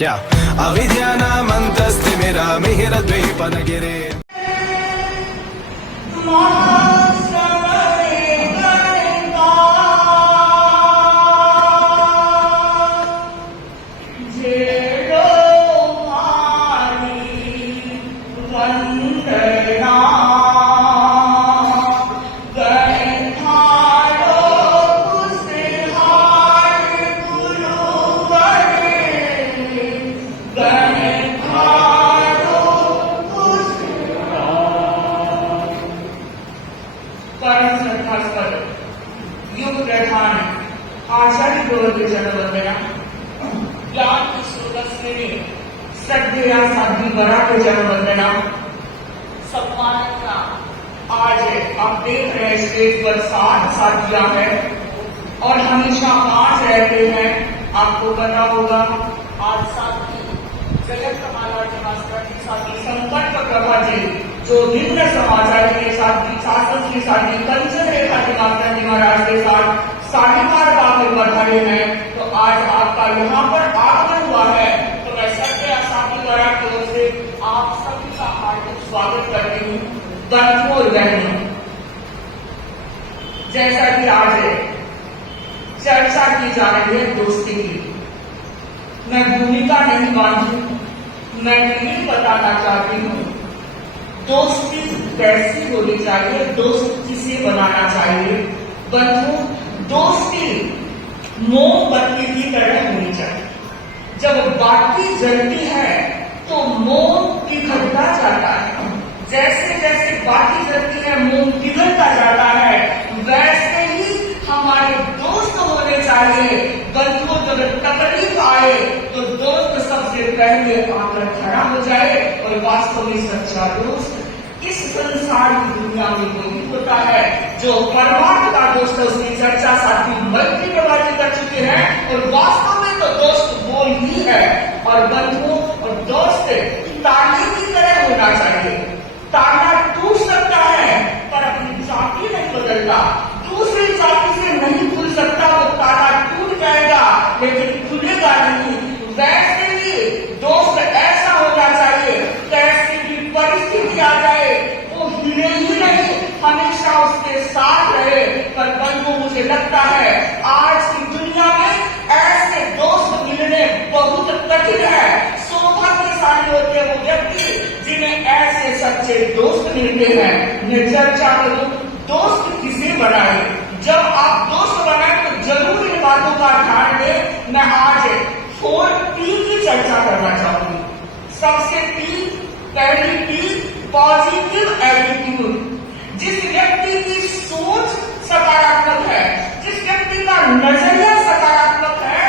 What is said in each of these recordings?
क्या अविद्यानामन्तस्तिमिरामिहिरद्वीपनगिरे परम श्रद्धास्पद युग प्रधान आचार्य गौरव जनवंदना ज्ञान की स्रोतस्विनी श्रद्धेया साध्वी बरा के जनवंदना सम्मानित आज आप देख रहे हैं स्टेज पर 60 साथियां हैं और हमेशा 5 रहते हैं। आपको पता होगा आज साथी जगत कमाला जी मास्टर की साथी संकल्प प्रभा जी जो निम्न समाचार के साथी शासन की साथी कंचन रेखा जी मास्टर जी महाराज के साथ 4.5 बार में पधारे हैं। तो आज आपका यहाँ पर आगमन हुआ है तो मैं सत्य साथी द्वारा की ओर से आप सभी का हार्दिक स्वागत करती हूँ। बंधुओं और बहनों, जैसा कि आज चर्चा की जा रही है दोस्ती की, मैं भूमिका नहीं बांधी, मैं ये बताना चाहती हूँ दोस्ती कैसी होनी चाहिए, दोस्त किसे बनाना चाहिए। बंधु, दोस्ती मोमबत्ती की तरह होनी चाहिए। जब बाती जलती है तो मोम पिघलता जाता है, जैसे जैसे बाती जलती है मोम पिघलता जाता है, वैसे ही हमारे दोस्त होने चाहिए। बंधुओं, जब तकलीफ आए तो दोस्त सबसे पहले आकर खड़ा हो जाए और वास्तव में सच्चा दोस्त इस संसार की दुनिया में वही होता है जो परमार्थ का दोस्त है। उसकी चर्चा साथी मंत्री प्रभाजी कर चुके हैं और वास्तव में तो दोस्त वो ही है। और बंधुओं और दोस्त ताली की तरह होना चाहिए। ताला टूट सकता है पर अपनी जाति नहीं बदलता, दूसरी जाति से नहीं खुल सकता, वो ताला टूट जाएगा लेकिन खुलेगा नहीं। वैसे ही दोस्त ऐसा होना चाहिए कैसी भी परिस्थिति आ जाए वो हिले ही नहीं, हमेशा उसके साथ रहे। पर बंधु, मुझे लगता है आज की दुनिया में ऐसे दोस्त मिलने बहुत कठिन है। सौभाग्यशाली होते हैं वो व्यक्ति जिन्हें ऐसे सच्चे दोस्त मिलते हैं। मैं चर्चा करूं दोस्त किसे बनाए। जब आप दोस्त बनाए तो जरूर इन बातों का ध्यान दें। मैं आज 4P की चर्चा करना चाहूंगी। सबसे P, पहली P पॉजिटिव एटीट्यूड। जिस व्यक्ति की सोच सकारात्मक है, जिस व्यक्ति का नजरिया सकारात्मक है,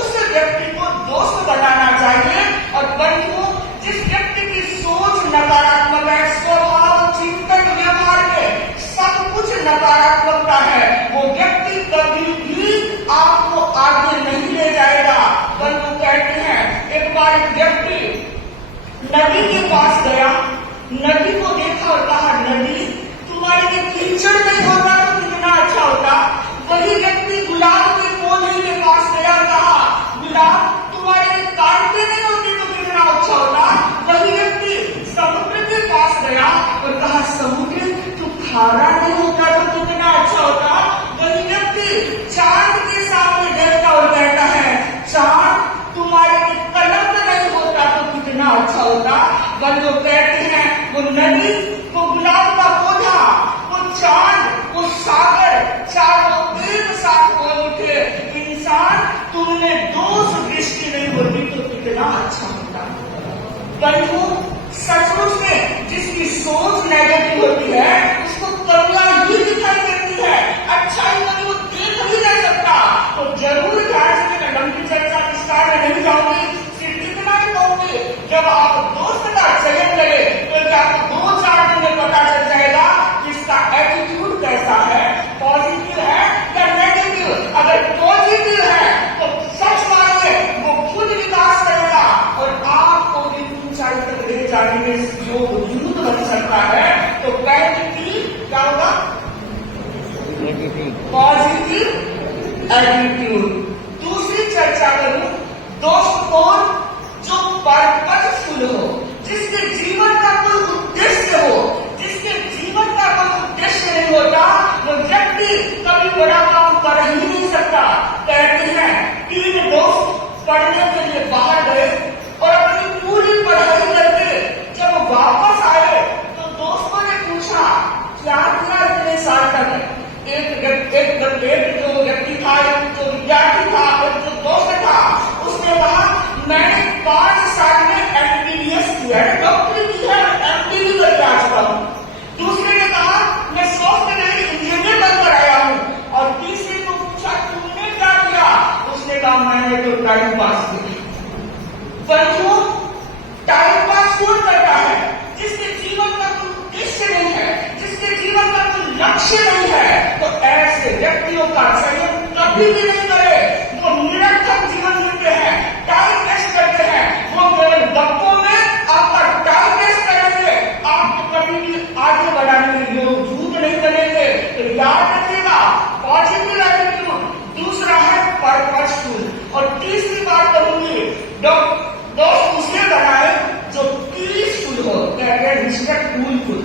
उस व्यक्ति को दोस्त बनाना चाहिए। और बंधुओं, जिस व्यक्ति की सोच नकारात्मक है, स्वभाव चिंतन व्यवहार में सब कुछ नकारात्मकता है, वो व्यक्ति कभी भी आपको आगे नहीं ले जाएगा। बंधु कहते हैं एक बार एक व्यक्ति नदी के पास गया, नदी को देखा और कहा नदी तुम्हारे लिए कीचड़ नहीं होता तो कितना अच्छा होता। वही व्यक्ति गुलाब के पौधे के पास गया, कहा गुलाब तुम्हारे लिए कांटे नहीं होते तो कितना अच्छा होता। वही व्यक्ति समुद्र के पास गया और कहा समुद्र तो खारा नहीं होता तो कितना अच्छा होता। वही व्यक्ति चांद के सामने देखता और कहता है चांद तुम्हारे लिए कलंक नहीं होता तो कितना अच्छा होता। वह लोग कहते हैं वो नदी, वो गुलाब का पौधा, वो चांद, वो सागर, चारों एक साथ बोल उठे इंसान तुमने दोष दृष्टि नहीं होती तो कितना अच्छा होता। बंधु, सचमुच में जिसकी सोच नेगेटिव होती है उसको कमियां ही दिखाई देती है, अच्छाई कभी वो देख भी नहीं सकता। तो जरूर ध्यान से, मैं लंबी चर्चा विस्तार में नहीं जाऊंगी, सिर्फ इतना ही कहूंगी जब आप दोस्त का चयन करें तो आपको 2-4 दिन में पता चल जाएगा कि इसका एटीट्यूड कैसा है, पॉजिटिव है या नेगेटिव। अगर पॉजिटिव है तो सच मानिए वो खुद विकास करेगा और आपको भी ऊंचाई तक ले जीवन का कोई लक्ष्य नहीं है तो ऐसे व्यक्तियों का चयन कभी भी नहीं करे। वो निरर्थक जीवन जीते हैं, टाइम वेस्ट करते हैं, वो केवल गप्पों में आपका टाइम वेस्ट करेंगे, आपको कभी भी आगे बढ़ाने में मौजूद नहीं करेंगे। तो याद रखिएगा, पॉजिटिव एटीट्यूड। दूसरा है पर्पसफुल। और तीसरी बात कहूंगी, दोस्त उसे बनाए जो पीसफुल हो, कहते हैं रिस्पेक्टफुल,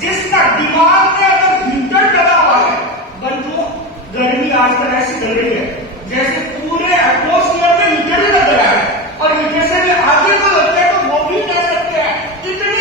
जिसका दिमाग में अगर हीटर लगा हुआ है। बंधुओं, गर्मी आजकल ऐसी लग रही है जैसे पूरे एटमोस्फियर में हीटर ही लग रहा है, और हीटर से भी आगे को लगता है तो वो भी कह सकते हैं इतनी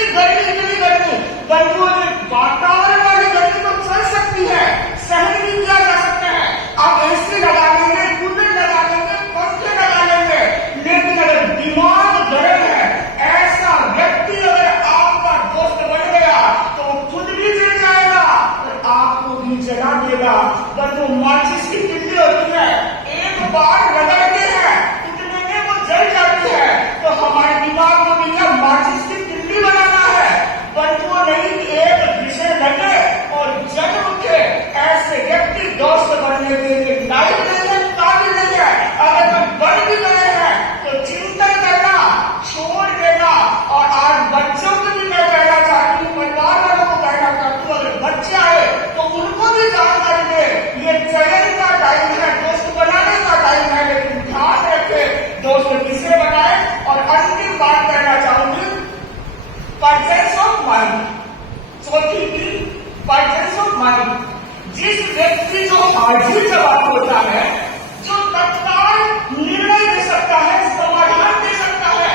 गर्मी। बंधुओं, वातावरण वाली गर्मी तो चल सकती है, सहन भी किया जा सकता है। आप एसी लगा लेंगे, कूलर लगा लेंगे, पंखे लगा लेंगे, लेकिन अगर दिमाग गर्म है, ऐसा व्यक्ति अगर आपका दोस्त बन गया तो वो खुद भी जल जाएगा और आपको भी जला देगा। बंधु, माचिस की तिल्ली होती है, एक बार रगड़ते हैं इतने में वो जल जाती है। तो हमारे दिमाग को भी क्या माचिस की तिल्ली बनाना है? बंधुओं, नहीं एक विषय लगे और जल उठे। ऐसे व्यक्ति दोस्त बनने के लिए लायक नहीं है, काबिल नहीं है। अगर हम बन भी गए हैं तो चिंतन करना छोड़ देना। और आज बच्चों को भी मैं कहना चाहती हूँ, परिवार वालों को कहना चाहती हूँ, अगर बच्चे आए तो उनको भी जानकारी दे, ये चयन का टाइम है, दोस्त बनाने का टाइम है, लेकिन ध्यान रखे दोस्त किसे बनाए। और अंतिम बात कहना चाहूंगी, प्रेजेंस ऑफ माइंड। चौथी की प्रेजेंस ऑफ माइंड। जिस व्यक्ति जो हाजिर जवाब होता है, जो तत्काल निर्णय दे सकता है, समाधान दे सकता है,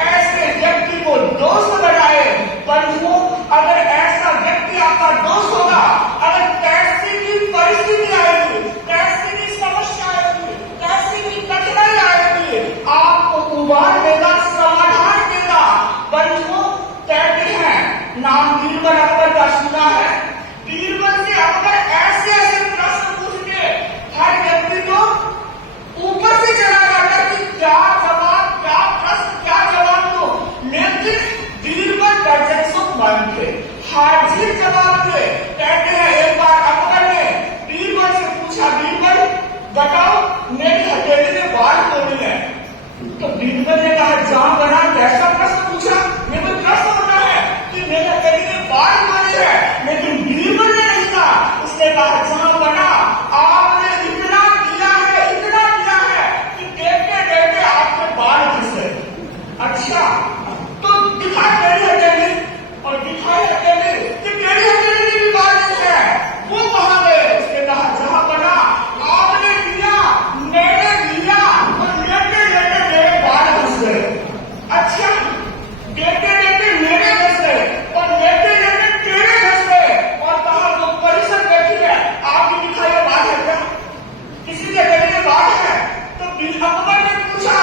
ऐसे व्यक्ति को दोस्त बनाए। बंधुओं, अगर ऐसा व्यक्ति आपका दोस्त होगा, अगर कैसी भी परिस्थिति आएगी, कैसी भी समस्या आएगी, कैसी भी कठिनाई आएगी, आपको उबार देगा, समाधान देगा। बंधुओं, कहते हैं, नाम बीरबल अकबर का सुना है, बीरबल से अकबर ऐसे ऐसे प्रश्न पूछ के हर व्यक्ति को ऊपर से चला जाता कि क्या जवाब, क्या प्रश्न, क्या जवाब दो। लेकिन बीरबल प्रेजेंस ऑफ माइंड थे, हाजिर जवाब थे। कहते हैं, एक बार अकबर ने बीरबल से पूछा, बीरबल बताओ मेरी हथेली में बाल क्यों है? तो बीरबल ने कहा, जहां बना कैसा प्रश्न पूछा? ये कोई प्रश्न होता है कि मेरे हथेली में बाल क्यों है? लेकिन बीरबल ने नहीं कहा, उसने कहा, जहां बना आपने इतना किया है कि देखते देखते आपके बाल घिस गए। अच्छा, तो दिखा तेरी हथेली, और दिखाई हथेली कि तेरी हथेली में भी बाल नहीं है, वो कहां गए? उसने कहा, जहां बना आपने लिया, मैंने लिया, और लेते लेते मेरे बाल घिस गए। अच्छा, देखते देखते मेरे घिस गए और लेते लेते तेरे घिस गए। और कहा, वो परिसर बैठी है, आपकी दिखाई बात है क्या? किसी के हथेली में बात है? तो अकबर ने पूछा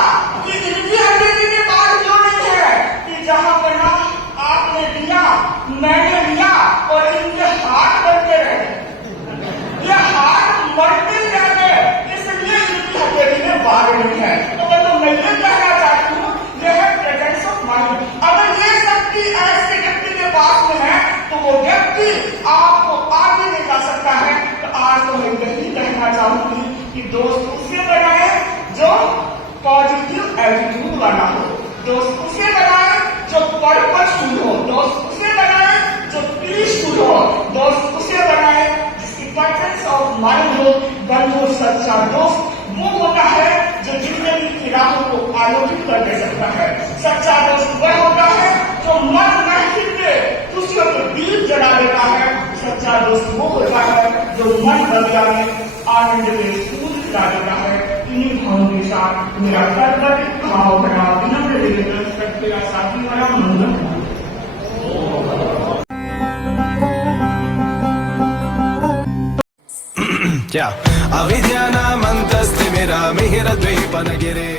कि इनकी हथेली में बात क्यों नहीं है? कि जहां बना आपने दिया, मैंने लिया, और इनके हाथ बढ़ते रहे, ये हाथ बढ़ते जाते, इसलिए इनकी हथेली में बात नहीं है। तो मैं ये कहना चाहती हूँ, यह है प्रेजेंस ऑफ माइंड। अगर ये शक्ति ऐसे व्यक्ति के पास में है तो वो व्यक्ति आपको आगे ले जा सकता है। तो आज तो मैं यही कहना चाहूंगी कि दोस्त उसे बनाए जो पॉजिटिव एटीट्यूड वाला हो, दोस्त उसे बनाए जो पर्पसफुल हो, दोस्त उसे बनाए जो पीसफुल हो, दोस्त उसे बनाए जिसकी प्रेजेंस ऑफ माइंड हो। बंधु, सच्चा दोस्त वो होता है जो जिंदगी की राहों को आलोकित कर दे सकता है। सच्चा दोस्त वह होता है जो मन महफिल में खुशियों के दीप जला देता है। सच्चा दोस्त वो होता है जो मन बदला में आनंद के फूल खिला देता है। इन्हीं भावों के साथ मेरा कर्तव्य भाव बना विनम्र निवेदन करते साथी वाला मंगल। क्या अविद्यानामन्तस्तिमिरमिहिरद्वीपनगिरे